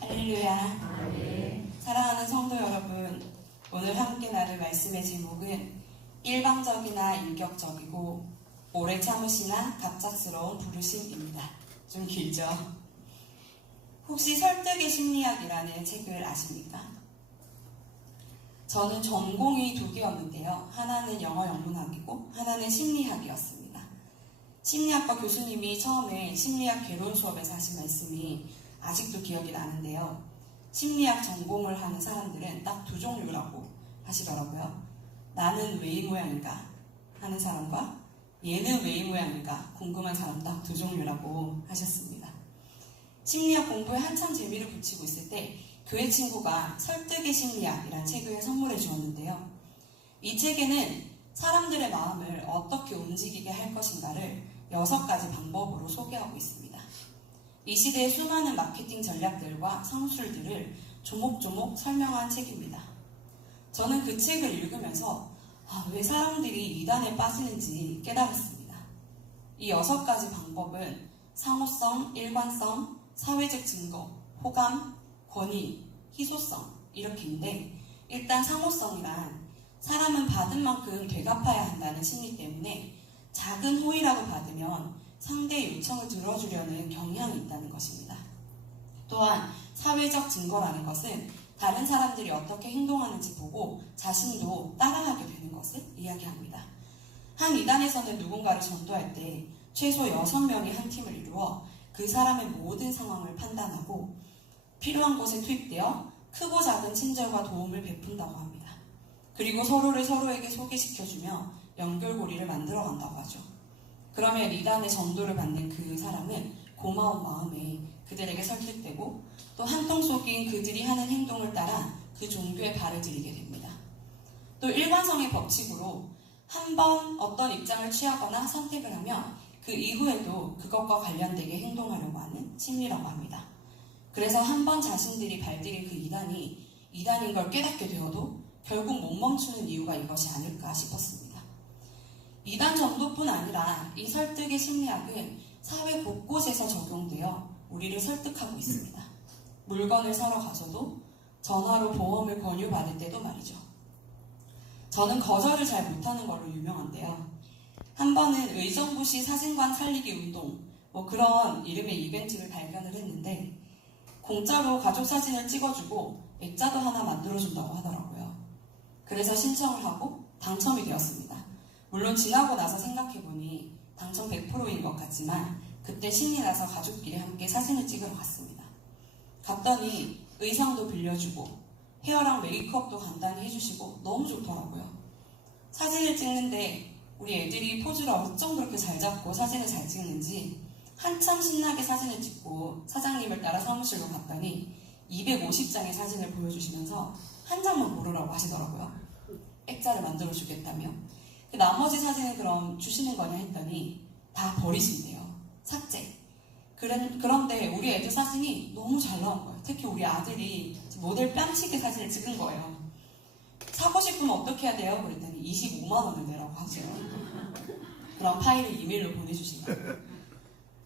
할렐루야. 사랑하는 성도 여러분, 오늘 함께 나눌 말씀의 제목은 일방적이나 인격적이고 오래 참으시나 갑작스러운 부르심입니다. 좀 길죠? 혹시 설득의 심리학이라는 책을 아십니까? 저는 전공이 두 개였는데요. 하나는 영어 영문학이고 하나는 심리학이었습니다. 심리학과 교수님이 처음에 심리학 개론 수업에서 하신 말씀이 아직도 기억이 나는데요. 심리학 전공을 하는 사람들은 딱 두 종류라고 하시더라고요. 나는 왜 이 모양인가 하는 사람과 얘는 왜 이 모양인가 궁금한 사람 딱 두 종류라고 하셨습니다. 심리학 공부에 한참 재미를 붙이고 있을 때 교회 친구가 설득의 심리학이라는 책을 선물해 주었는데요. 이 책에는 사람들의 마음을 어떻게 움직이게 할 것인가를 6가지 방법으로 소개하고 있습니다. 이 시대의 수많은 마케팅 전략들과 상술들을 조목조목 설명한 책입니다. 저는 그 책을 읽으면서 왜 사람들이 이단에 빠지는지 깨달았습니다. 이 6가지 방법은 상호성, 일관성, 사회적 증거, 호감, 권위, 희소성 이렇게인데, 일단 상호성이란 사람은 받은 만큼 되갚아야 한다는 심리 때문에 작은 호의라도 받으면 상대의 요청을 들어주려는 경향이 있다는 것입니다. 또한 사회적 증거라는 것은 다른 사람들이 어떻게 행동하는지 보고 자신도 따라하게 되는 것을 이야기합니다. 한 이단에서는 누군가를 전도할 때 최소 6명이 한 팀을 이루어 그 사람의 모든 상황을 판단하고 필요한 곳에 투입되어 크고 작은 친절과 도움을 베푼다고 합니다. 그리고 서로를 서로에게 소개시켜주며 연결고리를 만들어간다고 하죠. 그러면 이단의 전도를 받는 그 사람은 고마운 마음에 그들에게 설득되고 또 한통 속인 그들이 하는 행동을 따라 그 종교에 발을 들이게 됩니다. 또 일관성의 법칙으로 한 번 어떤 입장을 취하거나 선택을 하면 그 이후에도 그것과 관련되게 행동하려고 하는 심리라고 합니다. 그래서 한 번 자신들이 발들인 그 이단이 이단인 걸 깨닫게 되어도 결국 못 멈추는 이유가 이것이 아닐까 싶었습니다. 이단 전도뿐 아니라 이 설득의 심리학은 사회 곳곳에서 적용되어 우리를 설득하고 있습니다. 물건을 사러 가서도, 전화로 보험을 권유받을 때도 말이죠. 저는 거절을 잘 못하는 걸로 유명한데요. 한 번은 의정부시 사진관 살리기 운동, 그런 이름의 이벤트를 발견을 했는데 공짜로 가족 사진을 찍어주고 액자도 하나 만들어준다고 하더라고요. 그래서 신청을 하고 당첨이 되었습니다. 물론 지나고 나서 생각해보니 당첨 100%인 것 같지만 그때 신이 나서 가족끼리 함께 사진을 찍으러 갔습니다. 갔더니 의상도 빌려주고 헤어랑 메이크업도 간단히 해주시고 너무 좋더라고요. 사진을 찍는데 우리 애들이 포즈를 어쩜 그렇게 잘 잡고 사진을 잘 찍는지 한참 신나게 사진을 찍고 사장님을 따라 사무실로 갔더니 250장의 사진을 보여주시면서 한 장만 고르라고 하시더라고요. 액자를 만들어 주겠다며. 그 나머지 사진은 그럼 주시는 거냐 했더니 다 버리신대요. 삭제. 그런데 우리 애들 사진이 너무 잘 나온 거예요. 특히 우리 아들이 모델 뺨치게 사진을 찍은 거예요. 사고 싶으면 어떻게 해야 돼요? 그랬더니 25만 원을 내라고 하세요. 그럼 파일을 이메일로 보내주신 거예요.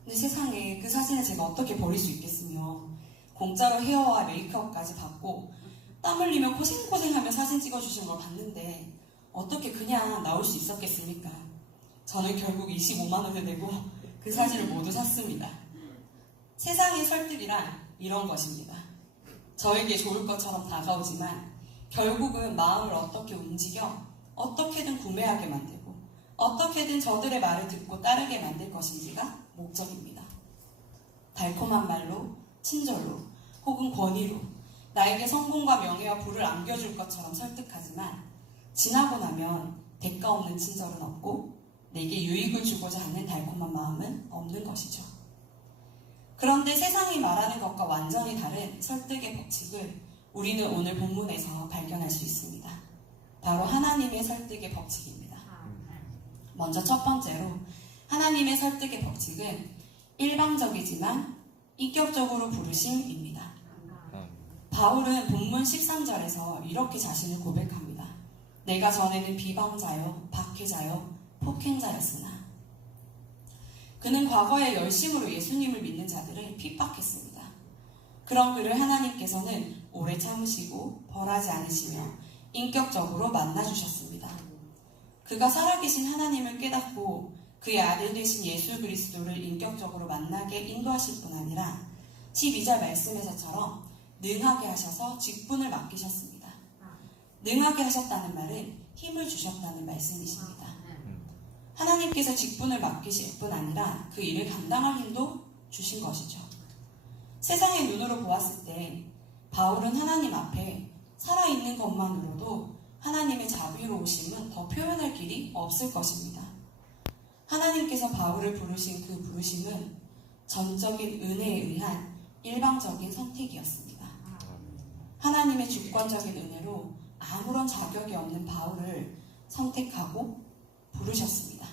근데 세상에 그 사진을 제가 어떻게 버릴 수 있겠으며 공짜로 헤어와 메이크업까지 받고 땀 흘리며 고생고생하며 사진 찍어주신 걸 봤는데 어떻게 그냥 나올 수 있었겠습니까? 저는 결국 25만 원을 내고 그 사진을 모두 샀습니다. 세상의 설득이란 이런 것입니다. 저에게 좋을 것처럼 다가오지만 결국은 마음을 어떻게 움직여 어떻게든 구매하게 만들고 어떻게든 저들의 말을 듣고 따르게 만들 것인지가 목적입니다. 달콤한 말로, 친절로, 혹은 권위로 나에게 성공과 명예와 부를 안겨줄 것처럼 설득하지만 지나고 나면 대가 없는 친절은 없고 내게 유익을 주고자 하는 달콤한 마음은 없는 것이죠. 그런데 세상이 말하는 것과 완전히 다른 설득의 법칙을 우리는 오늘 본문에서 발견할 수 있습니다. 바로 하나님의 설득의 법칙입니다. 먼저 첫 번째로 하나님의 설득의 법칙은 일방적이지만 인격적으로 부르심입니다. 바울은 본문 13절에서 이렇게 자신을 고백합니다. 내가 전에는 비방자요, 박해자요, 폭행자였으나. 그는 과거에 열심으로 예수님을 믿는 자들을 핍박했습니다. 그런 그를 하나님께서는 오래 참으시고 벌하지 않으시며 인격적으로 만나주셨습니다. 그가 살아계신 하나님을 깨닫고 그의 아들 되신 예수 그리스도를 인격적으로 만나게 인도하실 뿐 아니라 12절 말씀에서처럼 능하게 하셔서 직분을 맡기셨습니다. 능하게 하셨다는 말은 힘을 주셨다는 말씀이십니다. 하나님께서 직분을 맡기실 뿐 아니라 그 일을 감당할 힘도 주신 것이죠. 세상의 눈으로 보았을 때 바울은 하나님 앞에 살아있는 것만으로도 하나님의 자비로우심은 더 표현할 길이 없을 것입니다. 하나님께서 바울을 부르신 그 부르심은 전적인 은혜에 의한 일방적인 선택이었습니다. 하나님의 주권적인 은혜로 아무런 자격이 없는 바울을 선택하고 부르셨습니다.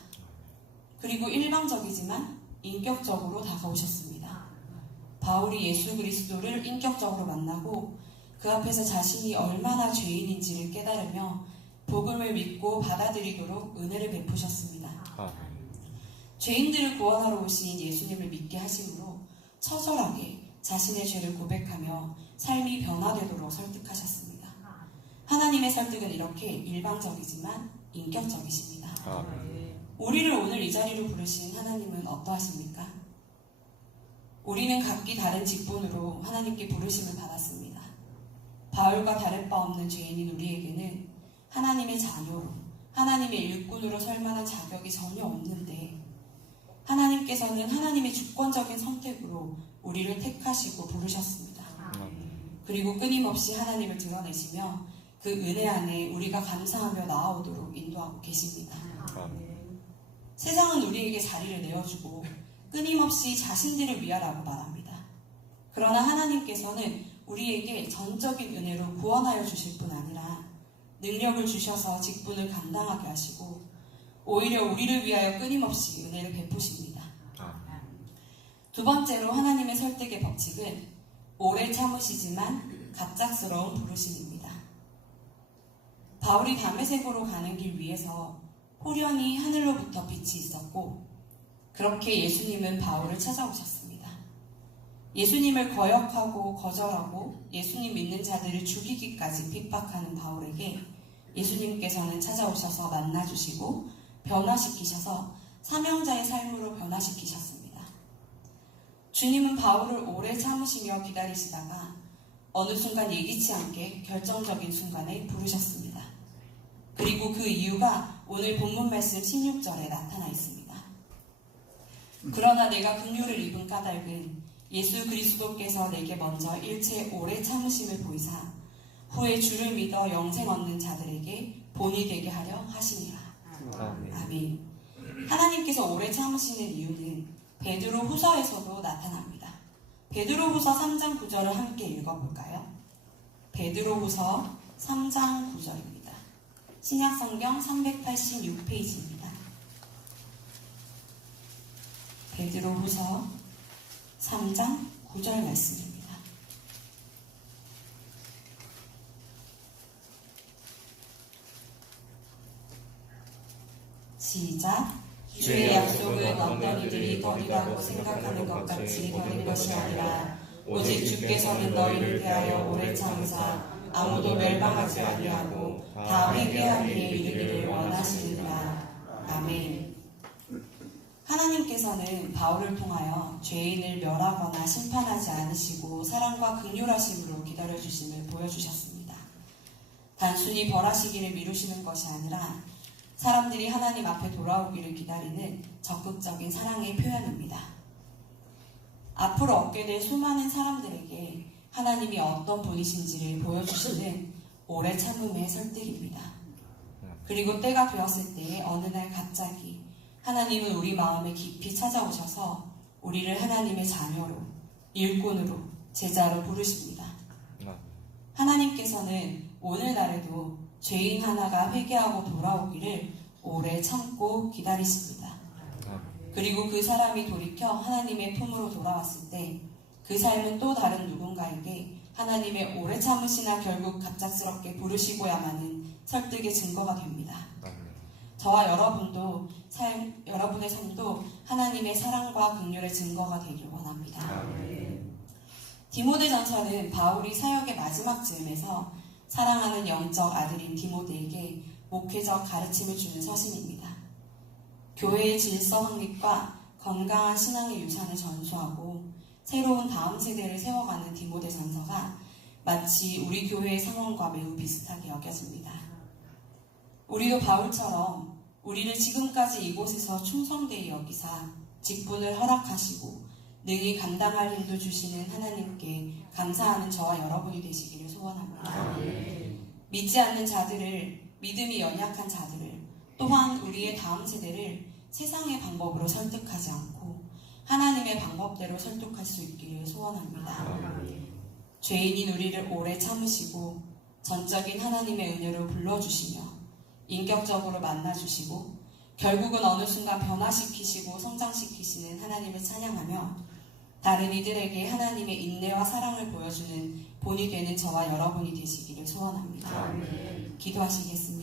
그리고 일방적이지만 인격적으로 다가오셨습니다. 바울이 예수 그리스도를 인격적으로 만나고 그 앞에서 자신이 얼마나 죄인인지를 깨달으며 복음을 믿고 받아들이도록 은혜를 베푸셨습니다. 죄인들을 구원하러 오신 예수님을 믿게 하심으로 처절하게 자신의 죄를 고백하며 삶이 변화되도록 설득하셨습니다. 하나님의 설득은 이렇게 일방적이지만 인격적이십니다. 우리를 오늘 이 자리로 부르신 하나님은 어떠하십니까? 우리는 각기 다른 직분으로 하나님께 부르심을 받았습니다. 바울과 다를 바 없는 죄인인 우리에게는 하나님의 자녀로, 하나님의 일꾼으로 설 만한 자격이 전혀 없는데 하나님께서는 하나님의 주권적인 선택으로 우리를 택하시고 부르셨습니다. 그리고 끊임없이 하나님을 드러내시며 그 은혜 안에 우리가 감사하며 나아오도록 인도하고 계십니다. 세상은 우리에게 자리를 내어주고 끊임없이 자신들을 위하라고 말합니다. 그러나 하나님께서는 우리에게 전적인 은혜로 구원하여 주실 뿐 아니라 능력을 주셔서 직분을 감당하게 하시고 오히려 우리를 위하여 끊임없이 은혜를 베푸십니다. 두 번째로 하나님의 설득의 법칙은 오래 참으시지만 갑작스러운 부르심입니다. 바울이 다메섹으로 가는 길 위에서 호련히 하늘로부터 빛이 있었고 그렇게 예수님은 바울을 찾아오셨습니다. 예수님을 거역하고 거절하고 예수님 믿는 자들을 죽이기까지 핍박하는 바울에게 예수님께서는 찾아오셔서 만나주시고 변화시키셔서 사명자의 삶으로 변화시키셨습니다. 주님은 바울을 오래 참으시며 기다리시다가 어느 순간 예기치 않게 결정적인 순간에 부르셨습니다. 그리고 그 이유가 오늘 본문 말씀 16절에 나타나 있습니다. 그러나 내가 긍휼을 입은 까닭은 예수 그리스도께서 내게 먼저 일체 오래 참으심을 보이사 후에 주를 믿어 영생 얻는 자들에게 본이 되게 하려 하심이라. 아멘. 하나님께서 오래 참으시는 이유는 베드로 후서에서도 나타납니다. 베드로 후서 3장 9절을 함께 읽어볼까요? 베드로 후서 3장 9절입니다. 신약성경 386페이지입니다. 베드로 후서 3장 9절 말씀입니다. 시작. 주의 약속은 어떤 이들이 버리라고 생각하는 것 같이 버린 것이 아니라 오직 주께서는 너희를 대하여 오래 참으사 아무도 멸망하지 아니하고 다 회개하기에 이르기를 원하시느니라. 아멘. 하나님께서는 바울을 통하여 죄인을 멸하거나 심판하지 않으시고 사랑과 긍휼하심으로 기다려주심을 보여주셨습니다. 단순히 벌하시기를 미루시는 것이 아니라 사람들이 하나님 앞에 돌아오기를 기다리는 적극적인 사랑의 표현입니다. 앞으로 얻게 될 수많은 사람들에게 하나님이 어떤 분이신지를 보여주시는 오래 참음의 설득입니다. 그리고 때가 되었을 때 어느 날 갑자기 하나님은 우리 마음에 깊이 찾아오셔서 우리를 하나님의 자녀로, 일꾼으로, 제자로 부르십니다. 하나님께서는 오늘날에도 죄인 하나가 회개하고 돌아오기를 오래 참고 기다리십니다. 그리고 그 사람이 돌이켜 하나님의 품으로 돌아왔을 때 그 삶은 또 다른 누군가에게 하나님의 오래 참으시나 결국 갑작스럽게 부르시고야만은 설득의 증거가 됩니다. 저와 여러분도 여러분의 삶도 하나님의 사랑과 긍휼의 증거가 되길 원합니다. 디모데전서는 바울이 사역의 마지막 즈음에서 사랑하는 영적 아들인 디모데에게 목회적 가르침을 주는 서신입니다. 교회의 질서 확립과 건강한 신앙의 유산을 전수하고 새로운 다음 세대를 세워가는 디모데전서가 마치 우리 교회의 상황과 매우 비슷하게 여겨집니다. 우리도 바울처럼 우리를 지금까지 이곳에서 충성되이 여기사 직분을 허락하시고 능히 감당할 힘도 주시는 하나님께 감사하는 저와 여러분이 되시기를 소원합니다. 믿지 않는 자들을, 믿음이 연약한 자들을, 또한 우리의 다음 세대를 세상의 방법으로 설득하지 않고 하나님의 방법대로 설득할 수 있기를 소원합니다. 죄인인 우리를 오래 참으시고 전적인 하나님의 은혜로 불러주시며 인격적으로 만나주시고 결국은 어느 순간 변화시키시고 성장시키시는 하나님을 찬양하며 다른 이들에게 하나님의 인내와 사랑을 보여주는 본이 되는 저와 여러분이 되시기를 소원합니다. 기도하시겠습니다.